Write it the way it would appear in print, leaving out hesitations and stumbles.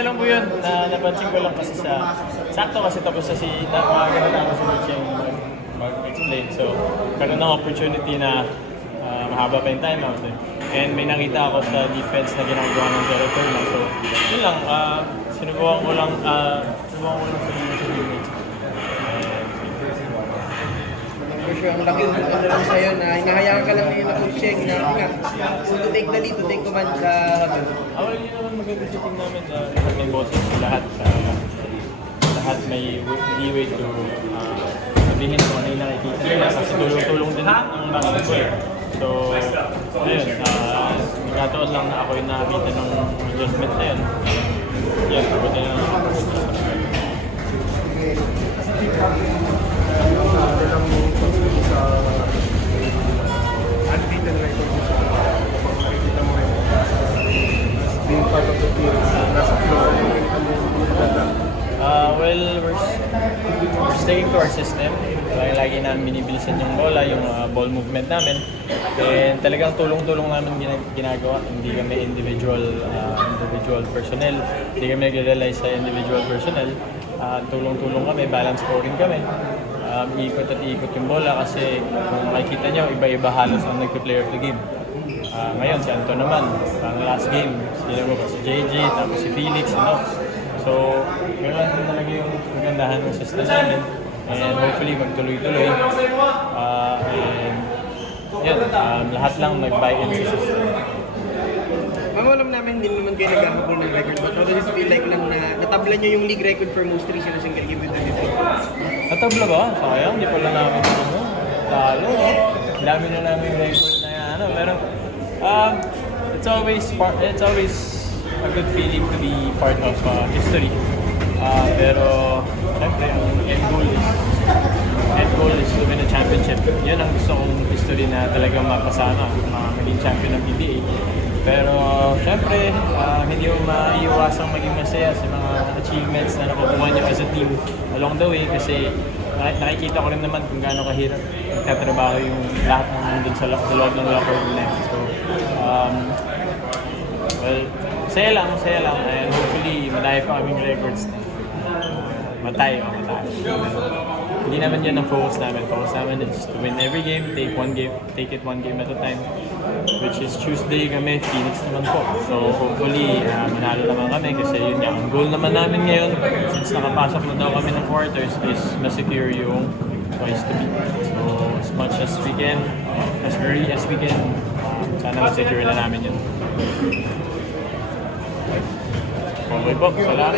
na lang po yun. Napansin ko lang kasi sakto kasi tapos na mga ganun si Lucheng mag-explain. So, karoon ng opportunity na mahaba pa yung timeout eh. And may nakita ako sa defense na ginagawa ng Jericho lang. So, yun lang. Sinubukan ko lang sa teammates. For sure, ang laki ano lang sa'yo na hinahayaan ka lang na yun na coach Sheng na to take the lead, to take command sa huddle. Well, yun naman maganda sa team namin. Lahat may boses, lahat may leeway to sabihin kung ano yung nakikita nila kasi tulong-tulong din ang basketball. So, ayun, nagkataon lang na ako yung nakakita ng adjustment na yun. Yan, sagot na lang. Unbeaten record mo sa kapag makikita mo rin being part of the team, nasa floor, makikita mo maganda. Well, we're sticking to our system. Lagi namin binibilisan yung bola, yung ball movement namin. And talagang tulong-tulong namin ginagawa. Hindi kami individual personnel. Hindi kami nag-rely sa individual personnel. Tulong-tulong kami, balance scoring kami. Ikot at ikot yung bola kasi kung makikita nyo, iba-iba halos ang nagpa-player of the game. Ngayon, si Anton naman, parang last game, sila mo si JJ, tapos si Felix, So, ganoon din talaga yung magandahan ng system namin. And hopefully, magtuloy-tuloy. And yun, lahat lang nag-buy-in sa system. Alam namin, hindi naman kayo nagkakabol ng record, but what does it feel like lang na natabla nyo yung league record for most threes in a single game with the team? Natabla ba? Sayang, di pala namin talo. Ang dami na namin record na yan. Pero it's always a good feeling to be part of history. Pero siyempre, ang end goal is to win a championship. Yan ang gusto kong history na talagang mapasama, maging champion ng PBA. Pero siyempre, hindi mo maiiwasang maging masaya sa mga achievements na nakukuha nyo as a team along the way kasi nakikita ko rin naman kung gaano kahirap magtatrabaho yung lahat ng nandun sa loob ng locker room na. So, well, masaya lang, and hopefully madami pa kaming records na matay. Hindi naman yun ang focus namin. Focus namin is to win every game, take it one game at a time. Which is Tuesday kami, Phoenix naman po. So hopefully, manalo naman kami kasi yun nga. Ang goal naman namin ngayon, since nakapasok na daw kami ng quarters, is ma-secure yung twice to beat. So as much as we can, as early as we can, sana ma-secure na namin yun. Okay po, salamat.